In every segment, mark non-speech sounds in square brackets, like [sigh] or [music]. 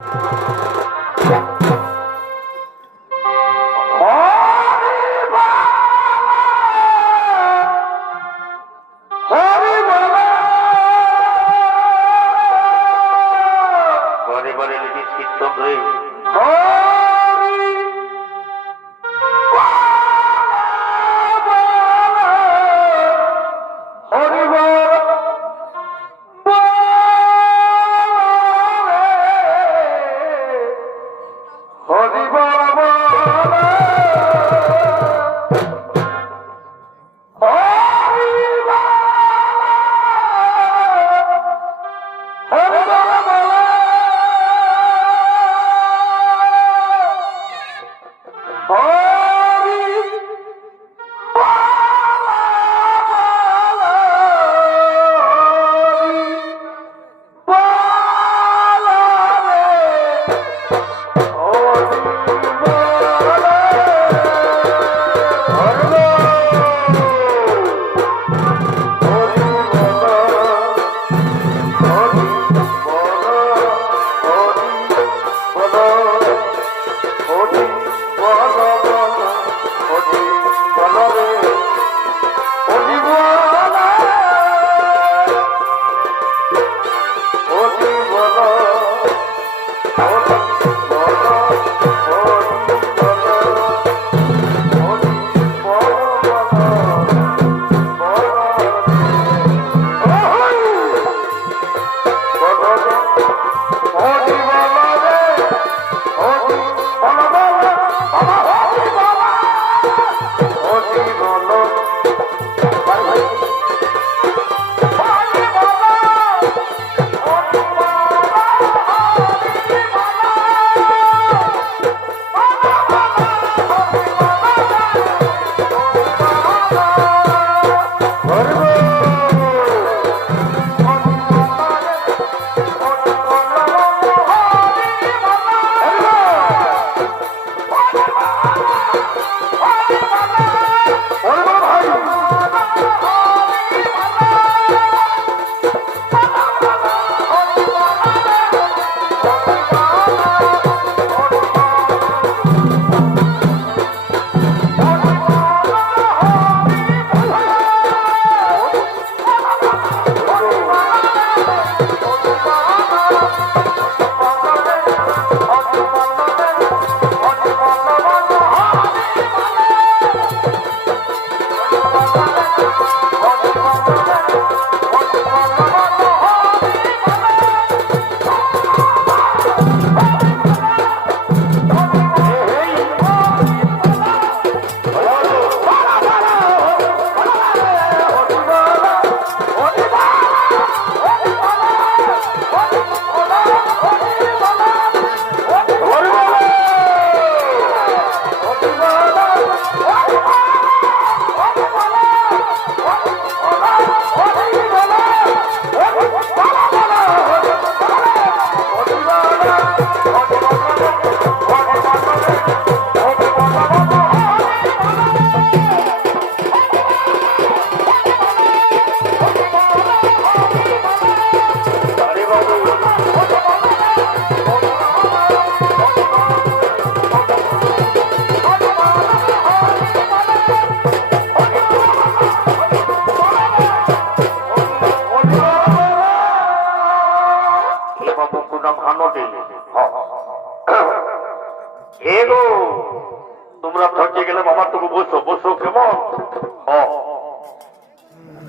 ঘরে [laughs]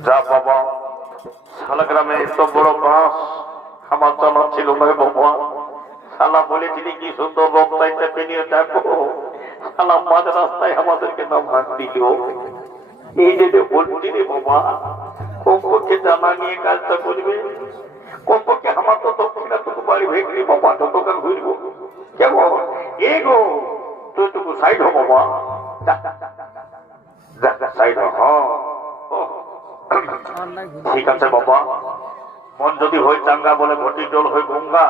যা বাবা, শালা এত বড় বাস, আমার জানা ছিল না বাবা শালা বলেছিলি কি সুন্দর রক্তাইতে পেনিয়ে দেখো। শালা মাঝ রাস্তায় আমাদেরকে না ভাগ দিল। এই যে বলছি রে বাবা, কমপক্ষে জানা নিয়ে কাজটা করবে। কমপক্ষে আমার তো দক্ষিণা টুকু বাড়ি ভেঙে বাবা যতক্ষণ ঘুরব। কেমন? এ গো তুই টুকু সাইড হ বাবা। ঠিক আছে বাবা মন যদি হয়ে চাঙ্গা বলে ভটি জল হয়ে গঙ্গা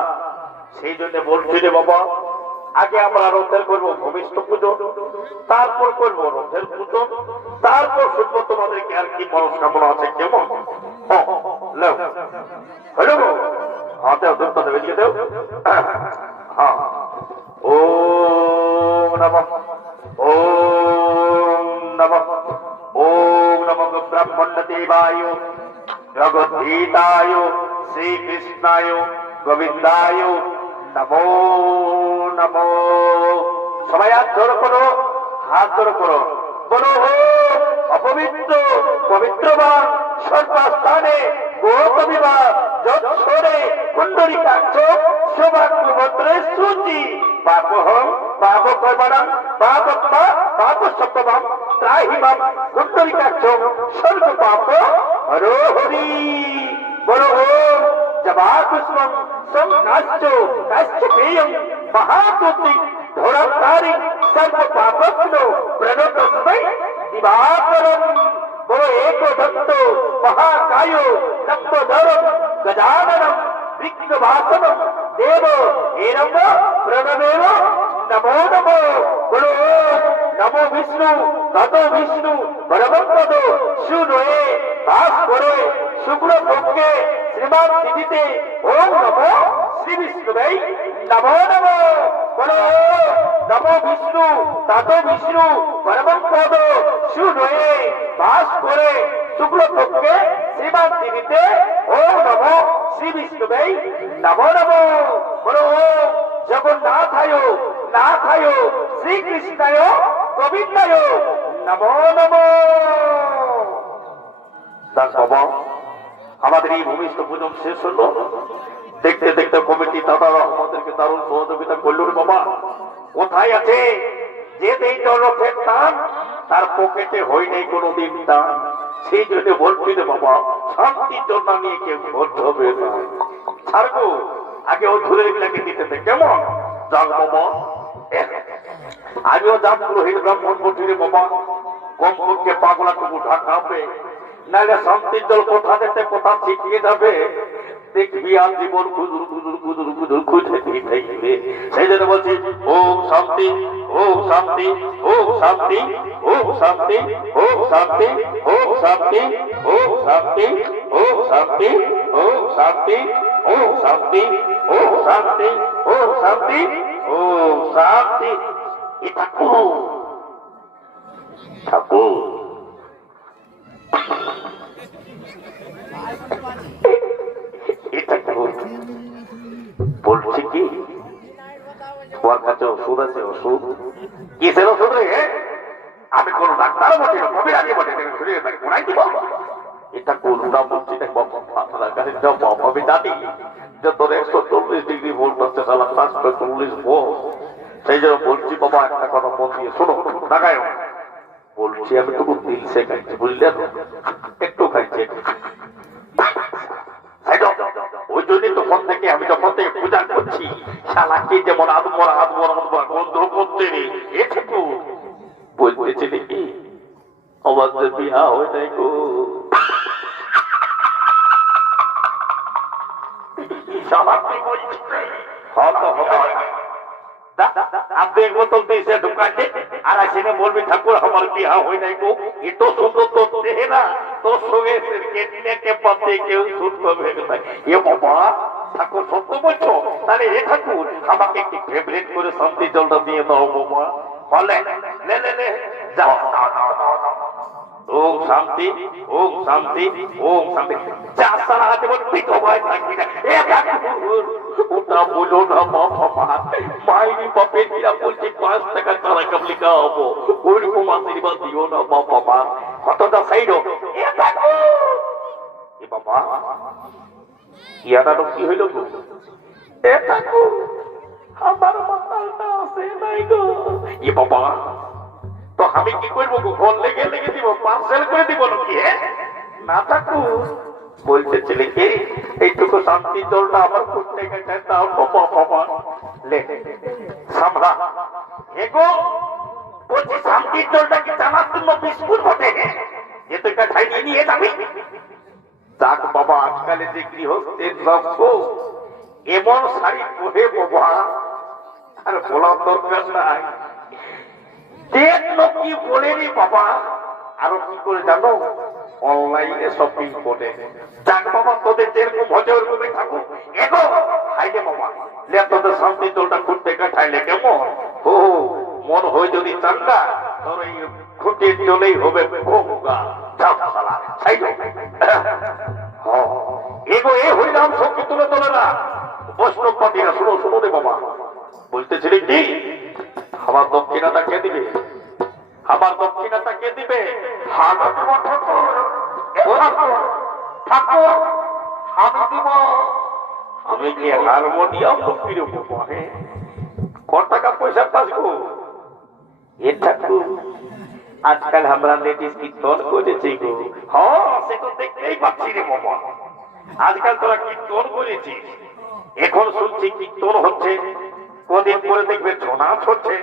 সেই জন্য বলছি রে বাবা আগে আমরা রথের করব ভূমিষ্ঠ পুজো তারপর করব রথের পুজো তারপর শুনব তোমাদেরকে আর কি মনস্কামনা আছে কেমন হাতে অধ্যক্ষ দেবে দেব হ্যাঁ ও নমস্কার वासुदेवाय रघुधीताय শ্রীকৃষ্ণায়, গোবিন্দায়, নমো নমো। সবাই হাত ধরো করো, হাত ধরো করো। বলো অপবিত্র পবিত্র বা সর্বাস্থানে গোপবিবা যৎসরে কুণ্ডলিকাক্ষ শোভাক্ষ శృతి పాపహం పాపకోమనం పాపత్వ పాప পাপ త్రాహిమం గుప్తవికాక్షం సర్వ పాప హరోహరి বড় ওম জবাকুষ্মম সমনাশ্চ কাশ্যপেয়ম মহাপুতি ধোরাতারি সর্ব পাপস্নো প্রণতস্মৈ, দিবাকরম। বড় এক দত্ত মহাকায় নব্বদ বিঘ্নভাসনম দেব। এরম প্রণমেব নমো নমো বলো নমো বিষ্ণু, তত বিষ্ণু, পরমপদ সুনয়ে বাস করে শুক্র পক্ষে শ্রীমান তিথিতে, ওম নমো শ্রী বিষ্ণুবাই নমো নমো, বলো, নমো বিষ্ণু, তত বিষ্ণু, পরমপদ সুনয়ে বাস করে শুক্ল পক্ষে তিথিতে ওম নমো শ্রী নমো নমো। বলো শ্রীকৃষ্ণায় নমো নমো। আমাদের এই ভূমিষ্ঠ পূজন শেষ হলো। দেখতে দেখতে কমিটি দাদারা আমাদেরকে দারুণ সহযোগিতা করল বাবা। কোথায় আছে? যে এই টান, তার পকেটে হয় নাই কোনোদিন টান। সেই জন্য বলছি রে বাবা শান্তির জন্য নিয়ে কেউ ভোট হবে না। ছাড়বো আগে ও ধরে এগুলাকে দিতে কেমন? যাক বাবা আমিও যাব পুরোহিত ব্রাহ্মণ বটিরে বাবা কম পক্ষে পাগলা টুকু ঢাকাবে নাহলে শান্তির দল কোথা যেতে কোথা ঠিক যাবে? দেখবি আর জীবন গুজুর গুজুর গুজুর গুজুর খুঁজে থাকবে সেই জন্য বলছি ওম শান্তি ওম শান্তি ওম শান্তি ওম শান্তি ওম শান্তি ওম শান্তি ওম শান্তি ওম শান্তি ওম শান্তি ওম শান্তি ওম ঠাকুর এটা ঠাকুর বলছি কি? তোমার কাছে ওষুধ আছে, ওষুধ? কিসের ওষুধ রে? আমি কোন ডাক্তার বটে? না কবিরাজি বটে তাকে দিব এটা কোনটা বলছি না আপনার বাবা আমি যে তোর একশো চল্লিশ ডিগ্রি ভোল্ট হচ্ছে সালা পাঁচশো চল্লিশ ভোল্ট। সেই জন্য বলছি, বাবা, একটা কথা মন শোনো টাকায় বলছি, আমি তবু দিল সে খাইছি বুঝলেন একটু খাইছি। ওই জন্যই তো থেকে আমি যখন থেকে পূজা করছি শালাকে যেমন আদমর আদমর আদমর গন্ধ করতে রে এটুকু বলতেছিলে কি? আমাদের বিয়া হয় নাই গো। শালাকে বলছি? হতো হবে। আপনি বোতল দিয়েছে দোকানে আর আসিনে বলবি, ঠাকুর, আমার বিয়া হয় নাই গো। এত সুন্দর তো চেহারা, তোর সঙ্গে কেটনেকে পাতে, কেউ তাহলে এ ঠাকুর, আমাকে একটি শান্তি ওম শান্তি ওম শান্তি ওম শান্তি। যা সারা হাতে বল পিটো ভাই থাকবি না। এ ঠাকুর ওটা বলো না মা বাবা মাইনি বাপের দিরা বলছে পাঁচ টাকা তারা কাবলি খাওয়াবো ওইরকম আশীর্বাদ দিও না মা বাবা কতটা সাইড এ এ বাবা ইয়াটা তো কি হইল গো? এ ঠাকুর আমার মাথাটা আছে নাই গো। এ বাবা তো আমি কি করব ঘর লেগে লেগে দিব পার্সেল করে দিব নাকি হ্যাঁ? না থাকু বলতে ছেলে কি এইটুকু শান্তি আমার তাও বাবা এগো কি জানার জন্য যে নিয়ে যাক বাবা, আজকালে যে গৃহস্থের লক্ষ এমন শাড়ি পরে বাবা। আর বলার দরকার নাই। দেখল কি বলেনি বাবা। আরও কি করে জানো? অনলাইনে শপিং করে। যাক বাবা, তোদের যেরকম ওরকমই থাকুক। এগো খাইলে বাবা। লে, তোদের শান্তি করতে খাইলে কেমন? ও মন হয় যদি চাঙ্গা এই হবে খাইলো এ হরিনাম সংকীর্তনে তোলে না বৈষ্ণব পার্টিরা, শুনো শুনো রে বাবা। বলতেছিলি কি? আমার দক্ষিণাটা কে দিবে? আমার দক্ষিণাটা কে দিবে। ঠাকুর আমি দিব। আমি কি হারমোনিয়াম ফিরে পাবো হ্যাঁ টাকা পয়সা পাসবো এ ঠাকুর, আজকাল আমরা লেডিস কীর্তন করেছি গো। হ্যাঁ সে তো দেখতেই পাচ্ছি রে বাবা আজকাল তোরা কীর্তন করেছিস। এখন শুনছি কীর্তন হচ্ছে। কদিন পরে দেখবে ছৌ হচ্ছে।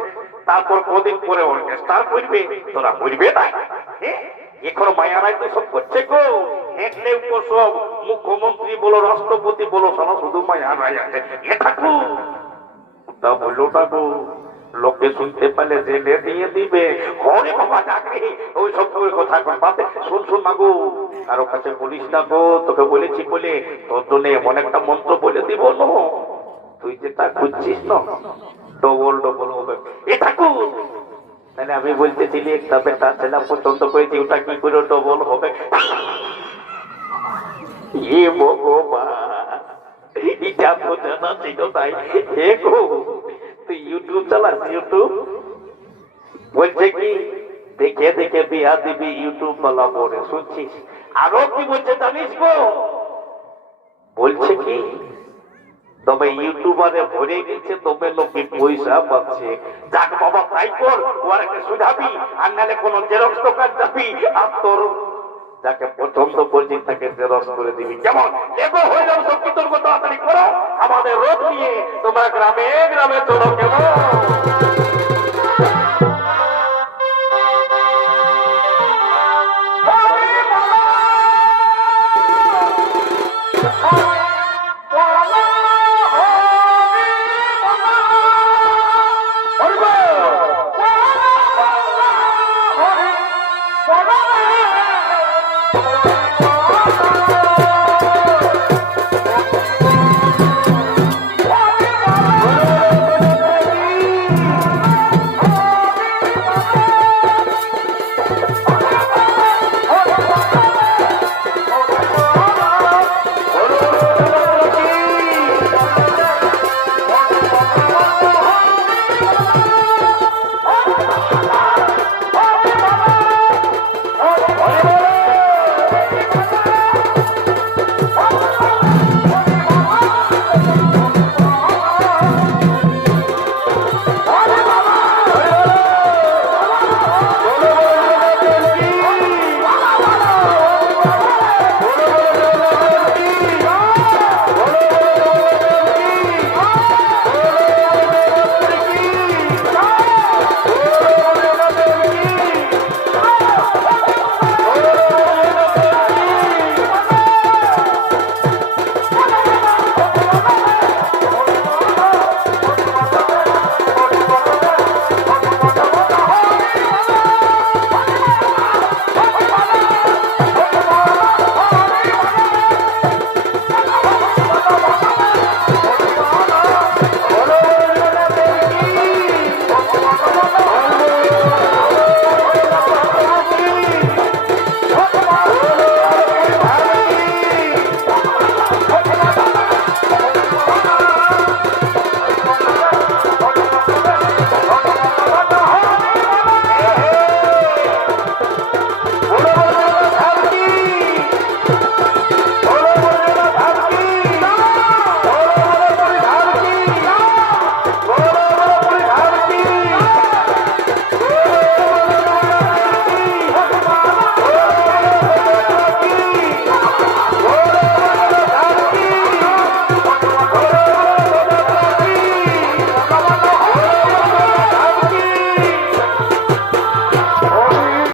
তারপর কদিন পরে অর্কেস্ট্রার করবে তোরা করবে না? এখন মায়ারাই তো সব করছে গো। হেঁটলে সব মুখ্যমন্ত্রী বলো, রাষ্ট্রপতি বলো শোনো শুধু মায়ারাই আছে। এ তা বলল ঠাকুর লোকে শুনতে পারলে জেলে দিয়ে দিবে। হরে বাবা চাকরি ওই সব কথা বাপে শুন শুন মাগো কারও কাছে বলিস না গো, তোকে বলেছি বলে তোর জন্য এমন একটা মন্ত্র বলে দিব না। তুই যেটা খুঁজছিস না। ডবল ডবল হবে। এ ঠাকুর! তাহলে আমি বলতেছিলি একটা বেটা ছেলে পছন্দ করেছি, ওটা কি করে ডবল হবে? এ ভগবান, এটা বোঝা না ছিল তাই। হে গো, তুই ইউটিউব চালাস ইউটিউব বলছে কি, দেখে দেখে বিয়া দিবি ইউটিউব বলা পরে, শুনছিস? আরও কি বলছে জানিস গো? বলছে কি তবে ইউটিউবারে ভরে গেছে, তবে লোকে পয়সা পাচ্ছে। যাক বাবা, তাই কর ওয়ারকে সুধাবি আর নালে কোন জেরক্স দোকান যাবি, আর তোর যাকে পছন্দ করছি তাকে জেরক্স করে দিবি। যেমন এগো হয়ে যাও সব কি তাড়াতাড়ি করো। আমাদের রোদ নিয়ে তোমরা গ্রামে গ্রামে চলো, কেমন?